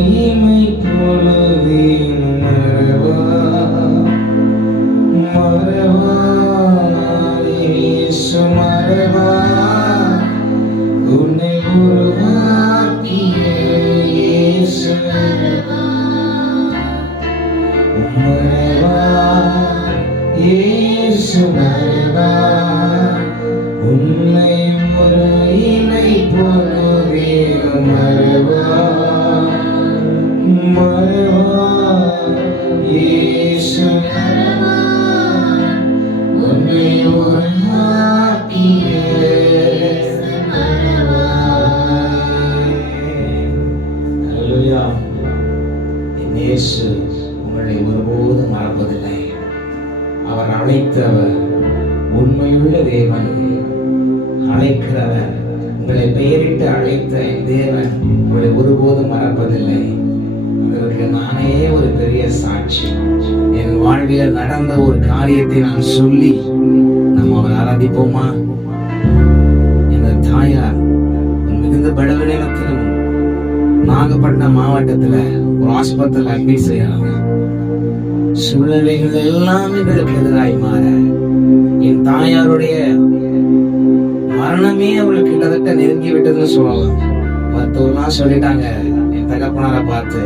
இமை பொழுதின் மறவா இயேசு மறவா உன்னை உருவாக்கிய இயேசு மறவா இயேசு மறவா உன்னை ஒரு இமை பொழுதின் மறவா மறவா இயேசு மறவா உன்னை உருவாக்கிய மறவா. அல்லேலூயா. என் இயேசு உங்களை ஒருபோதும் மறப்பதில்லை. அவர் அழைத்தவர் உண்மையுள்ள தேவன். அழைக்கிறவர், உங்களை பெயரிட்டு அழைத்த என் தேவன் உங்களை ஒருபோதும் மறப்பதில்லை. அதற்கு நானே ஒரு பெரிய சாட்சி. என் வாழ்வில் நடந்த ஒரு காரியத்தை நான் சொல்லி நம்ம அவர் ஆராதிப்போமா? என் தாயார் மிகுந்த பலவீனத்திலும் நாகப்பட்டினம் மாவட்டத்துல ஒரு ஆஸ்பத்திரியில் அட்மிட் செய்யறாங்க. சூழ்நிலைகள் எல்லாம் எங்களுக்கு எதிராய் மாற என் தாயாருடைய மரணமே அவங்களுக்கு கிட்டத்தட்ட நெருங்கி விட்டதுன்னு சொல்லலாம். மற்றவர்லாம் சொல்லிட்டாங்க என் தகப்பனாரை பார்த்து,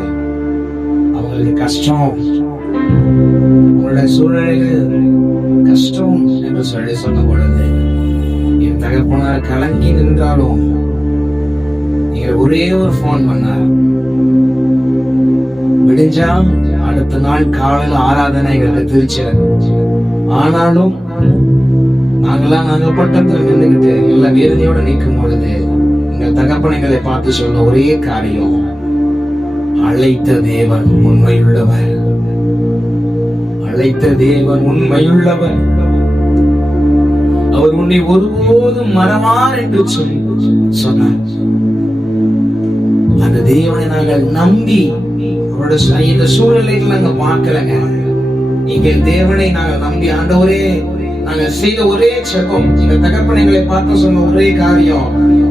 அவங்களுக்கு கஷ்டம், அவங்களுடைய சூழ்நிலைகள் கஷ்டம் என்று சொன்ன பொழுது என் தகப்பனார் கலங்கி நின்றாலும் நீங்க ஒரே ஒரு போன் பண்ணார். விடிஞ்சா அடுத்த நாள் காலையில் ஆராதனை எங்களுக்கு திருச்சியில். ஆனாலும் நாங்கெல்லாம் நாகப்பட்டத்தில் நின்றுகிட்டு எல்லா வேதனையோட நிற்கும் பொழுது எங்கள் தகப்பனைகளை பார்த்து சொன்ன ஒரே காரியம், அழைத்த தேவன் உண்மையுள்ளவர், அழைத்த தேவன் உண்மையுள்ளவர், அவர் உன்னை ஒருபோதும் மறவார் என்று சொன்னார். அந்த தேவனை நாங்கள் நம்பி அவருடைய இந்த சூழ்நிலைகள் நாங்க பார்க்கலங்க. எங்கள் தேவனை நாங்கள் நம்பி ஆண்டவரே நாங்கள் செய்த ஒரே செபம், எங்க தகப்பனைகளை பார்த்து சொன்ன ஒரே காரியம்,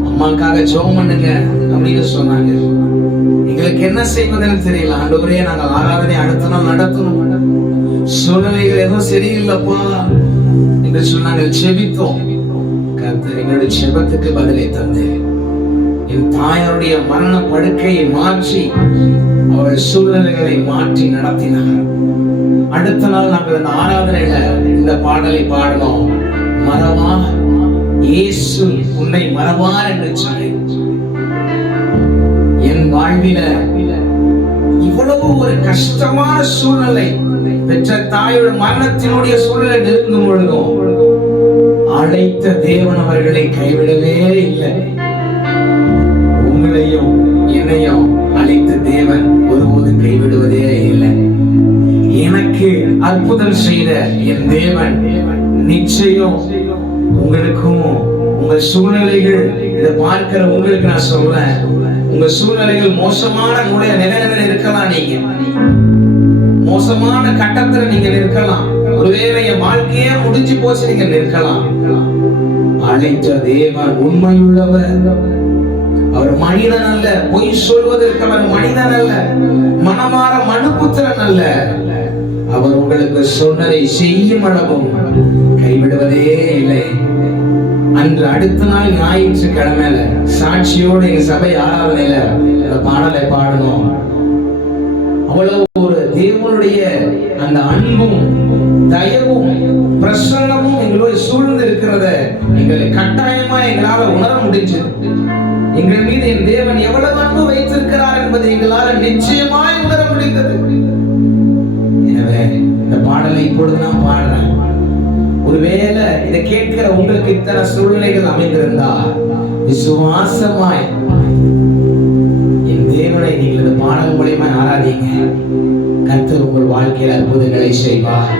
அம்மாக்காக ஜெபம் பண்ணுங்க அப்படின்னு சொன்னாங்க. எங்களுக்கு என்ன செய்வதுன்னு தெரியல. ஆண்டவரே நாங்கள் ஆராதனை அடுத்த நாள் நடத்தணும், சூழ்நிலைகள் எதுவும் சரியில்லைப்பா என்று சொன்னாங்க. செபித்தோம். கர்த்தர் எங்களுடைய செபத்துக்கு பதிலை தந்து என் தாயாருடைய மரண படுக்கையை மாற்றி அவள் சூழ்நிலைகளை மாற்றி நடத்தினார். அடுத்த நாள் நாங்கள் இந்த ஆராதனையில இந்த பாடலை பாடணும். மறவா இயேசு உன்னை மறவார் என்று சொல்லி என் வாழ்வில இவ்வளவு ஒரு கஷ்டமான சூழ்நிலை, பெற்ற தாயோட மரணத்தினுடைய சூழ்நிலை நெருங்கும் பொழுதும் அழைத்த தேவன் அவர்களை கைவிடவே இல்லை. உங்களையும் என்னையும் அழைத்த தேவன் ஒருபோதும் கைவிடுவதே இல்லை. எனக்கு அற்புதம் செய்த என் தேவன் நிச்சயம் உங்களுக்கும், உங்க சூழ்நிலைகள் இதை பார்க்கிற உங்களுக்கு நான் சொல்றேன், உங்க சூழ்நிலைகள் மோசமான நிலைமைகள் இருக்கலாம், நீங்க மோசமான கட்டத்துல நீங்க இருக்கலாம், ஒருவேளை என் வாழ்க்கையே முடிஞ்சு போச்சு நீங்க இருக்கலாம். அழைத்த தேவன் உண்மையுள்ளவர். அவர் மனிதன் அல்ல, பொய் சொல்வதற்கு அவர் மனிதன் அல்ல, மனமாற மனுபுத்திரன் அல்ல. அவர் உங்களுக்கு சொன்னதை செய்யும் அளவும் கைவிடுவதே இல்லை. அன்று அடுத்த நாள் ஞாயிற்றுக்கிழமையில சாட்சியோடு எங்க சபை ஆராதனையில அந்த பாடலை பாடணும். அவ்வளவு ஒரு தேவனுடைய அந்த அன்பும் தயவும் பிரசன்னமும் எங்களோட சூழ்ந்து இருக்கிறத எங்களை கட்டாயமா எங்களால உணர முடிஞ்சது. எங்கள் மீது என் தேவன் எவ்வளவு அன்பு வைத்திருக்கிறார் என்பதை எங்களால் நிச்சயமாய் உணர முடிந்தது. எனவே இந்த பாடலை இப்பொழுது நான் பாடுறேன். ஒருவேளை இதை கேட்கிற உங்களுக்கு இத்தனை சூழ்நிலைகள் அமைந்திருந்தா விசுவாசமாய் என் தேவனை நீங்கள் இந்த பாடல் மூலமா ஆராதிங்க. கர்த்தர் உங்கள் வாழ்க்கையில் அற்புதங்களை செய்வார்.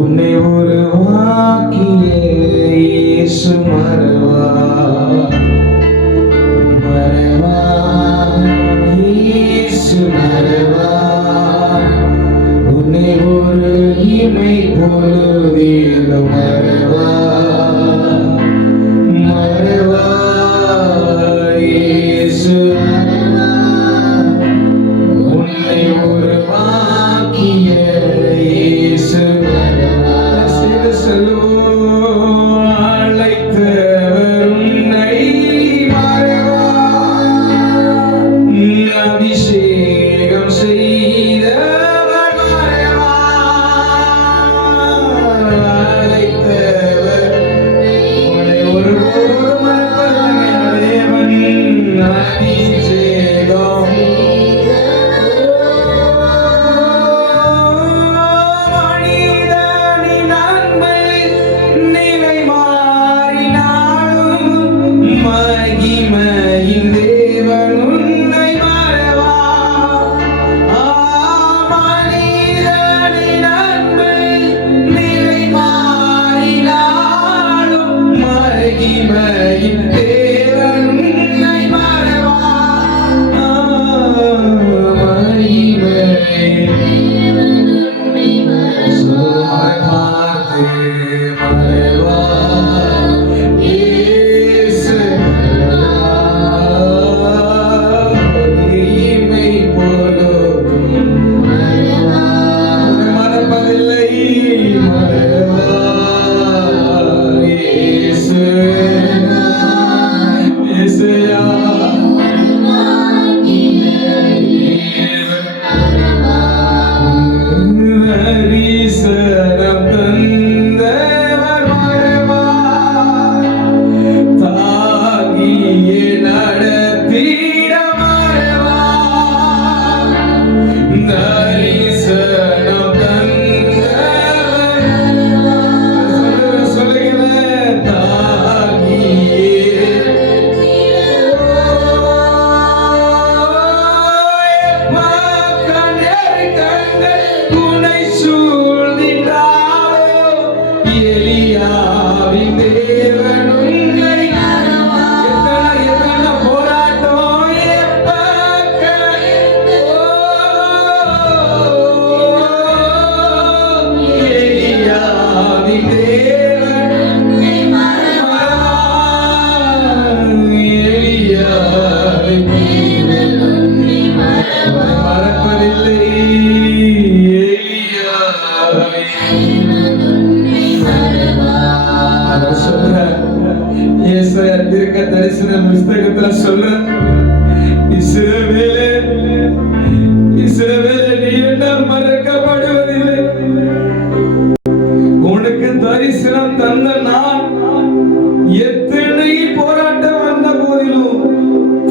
உன்னை உருவாக்கிய இயேசு உன்னை உருவாக்கிய இயேசு சிறு சொல்லுவோம் அழைத்தவர் உன்னை மறவா அபிஷேகம் செய்தவர் மறவா அழைத்தவர் உன்னை ஒருபோதும் மறப்பதில்லை தேவன் அபிஷேகம் மனிதனின் அன்பை நிலை மாறினாலும் மகிமையின் தேவன் உன்னை மறவா மனிதனின் அன்பை நிலை மாறினாலும் மகிமையின் தேவன் உன்னை மறவா தரிசனம் தந்தவர் மறவா தாங்கியே நடத்திட மறவா தரிசனம் தந்தவர் சொல்லுங்களேன் தாங்கியே உன்னை சூழ்ந்திட்டாரோ எலியாவின் தேவன் உன்னை எத்தனை போராட்டம் எலியாவின் தேவன் எலியாவின் மறப்பதில்லை தீர்க்க தரிசன புஸ்தகத்துல சொல்ற இஸ்ரவேலே நீ என்ன மறக்கப்படுவதில்லை உனக்கு தரிசனம் தந்த நான் எத்தனை போராட்டம் வந்த போதிலும்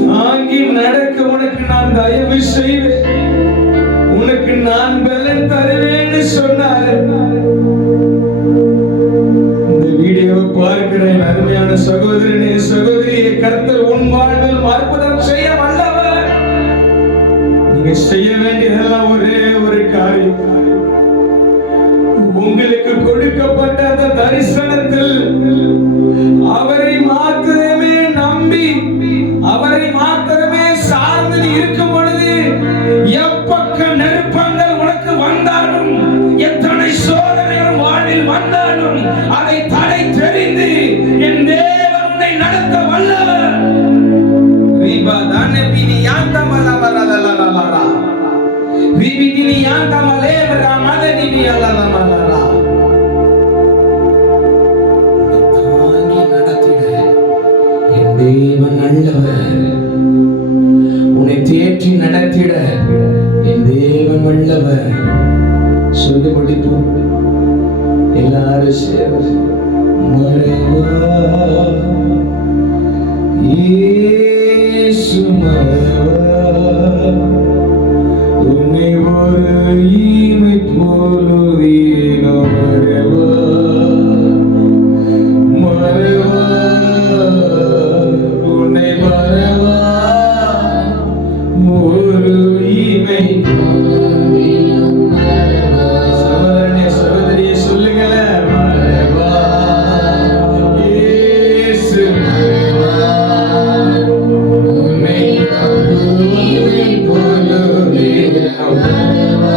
தாங்கி நடக்க உனக்கு நான் தயவு செய்வேன் உனக்கு நான் பலன் தருவேன்னு சொன்னாரு. இந்த வீடியோவை பார்க்கிற என் அருமையான சகோதரனே சகோதரியை கர்த்தர் உன் வாழ்வில் அற்புதம் செய்ய வல்லவர். நீங்க செய்ய வேண்டியதெல்லாம் ஒரே ஒரு காரியம், உங்களுக்கு கொடுக்கப்பட்ட அந்த தரிசனத்தில் அவரை மாத்திரமே நம்பி அவரை மாத்திரமே சார்ந்து இருக்கும் பொழுது எப்பக்க நெருப்பங்கள் உனக்கு வந்தாலும் எத்தனை சோதனைகள் வாழ்வில் வந்தாலும் அதை தடை தெரிந்து என் தேவன் உன்னை நடத்த வல்லவர். தேவன் நல்லவர், உன்னை தேற்றி நடத்திட என் தேவன் வல்லவர். சொல்லி முடிப்போம் எல்லாரும் சேர்ந்து. மறவா இயேசு மறவா உன்னை ஒரு ஈமை போலுதீனோ மறவா மறவா உன்னை மறவா ஒரு ஈமை சகோதரிய சொல்லுங்களேன். மறவா இயேசு உன்னை போலுதீனோ மறவா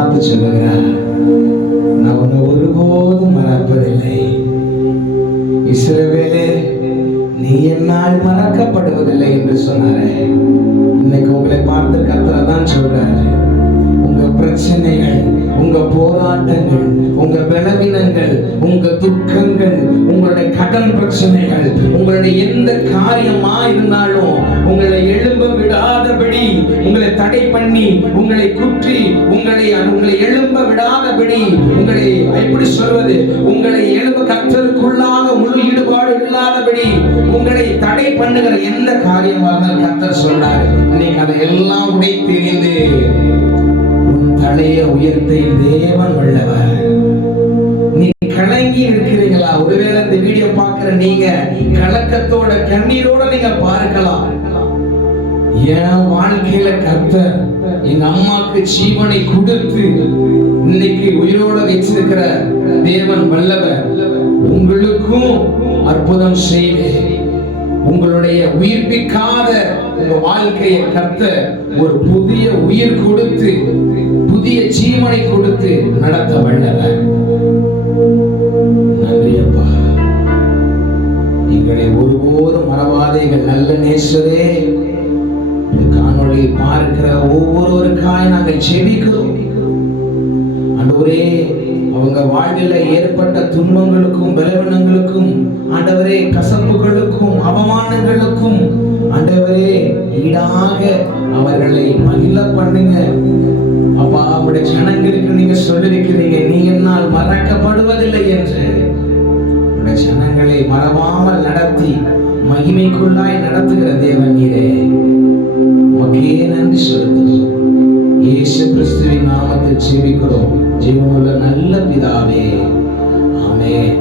பார்த்து சொல்லுகிறார், நான் உன்னை ஒருபோதும் மறப்பதில்லை. இஸ்ரவேலே, நீ என்னால் மறக்கப்படுவதில்லை என்று சொன்னாரே. இன்னைக்கு உங்களை பார்த்து கர்த்தர் தான் சொல்றாரு, உங்க பிரச்சனைகள், உங்க போராட்டங்கள், உங்க பலவீனங்கள், உங்க துக்கங்கள், உங்களுடைய கடன் பிரச்சனைகள், உங்களுடைய எந்த காரியமா இருந்தாலும் உங்களை எழும்ப விடாதபடி, உங்களை தடை பண்ணி, உங்களை குற்றி, உங்களை எழும்ப விடாதபடி, உங்களை எப்படி சொல்வது, உங்களை எழும்ப கர்த்தருக்குள்ளாக முழு ஈடுபாடு இல்லாதபடி உங்களை தடை பண்ணுகிற எந்த காரியமாக இருந்தாலும் கர்த்தர் சொல்றாரு, இன்னைக்கு அதை எல்லாம் உடைத்தெறிந்து உன் தலையை உயர்த்த தேவன் வல்லவர். நீ கலங்கி இருக்கிறீங்களா? ஒருவேளை இந்த வீடியோ பார்க்கிற நீங்க கலக்கத்தோட கண்ணீரோட நீங்க பார்க்கலாம். என் வாழ்க்கையில கர்த்தர் எங்க அம்மாக்கு ஜீவனை கொடுத்து இன்னைக்கு உயிரோட வச்சிருக்கிற தேவன் வல்லவர். உங்களுக்கும் அற்புதம் செய்து உங்களுடைய உயிர்ப்பிக்காத உங்க வாழ்க்கையை கர்த்தர் ஒரு புதிய உயிர் கொடுத்து, புதிய ஜீவனை கொடுத்து நடத்த வல்லவர். நன்றி அப்பா. எங்களை ஒருபோதும் மறவாதீர்கள் நல்ல நேசரே. இந்த காணொளி பார்க்கிற ஒவ்வொருவருக்காய் நாங்கள் ஜெபிக்கிறோம் ஆண்டவரே. அவங்க வாழ்வில் ஏற்பட்ட துன்பங்களுக்கும் பலவீனங்களுக்கும் ஆண்டவரே, கசப்புகளுக்கும் அவமானங்களுக்கும் ஆண்டவரே ஈடாக அவர்களை மகிழ பண்ணுங்க அப்பா. அவருடைய ஜனங்களுக்கு நீங்க சொல்லிருக்கிறீங்க, நீ என்னால் மறக்கப்படுவதில்லை என்று. உடைய ஜனங்களை மறவாமல் நடத்தி மகிமைக்குள்ளாய் நடத்துகிற தேவன் நீரே. உமக்கே நன்றி செலுத்துகிறோம். இயேசு கிறிஸ்துவின் நாமத்தில் ஜெபிக்கிறோம் ஜீவனுள்ள நல்ல பிதாவே, ஆமென்.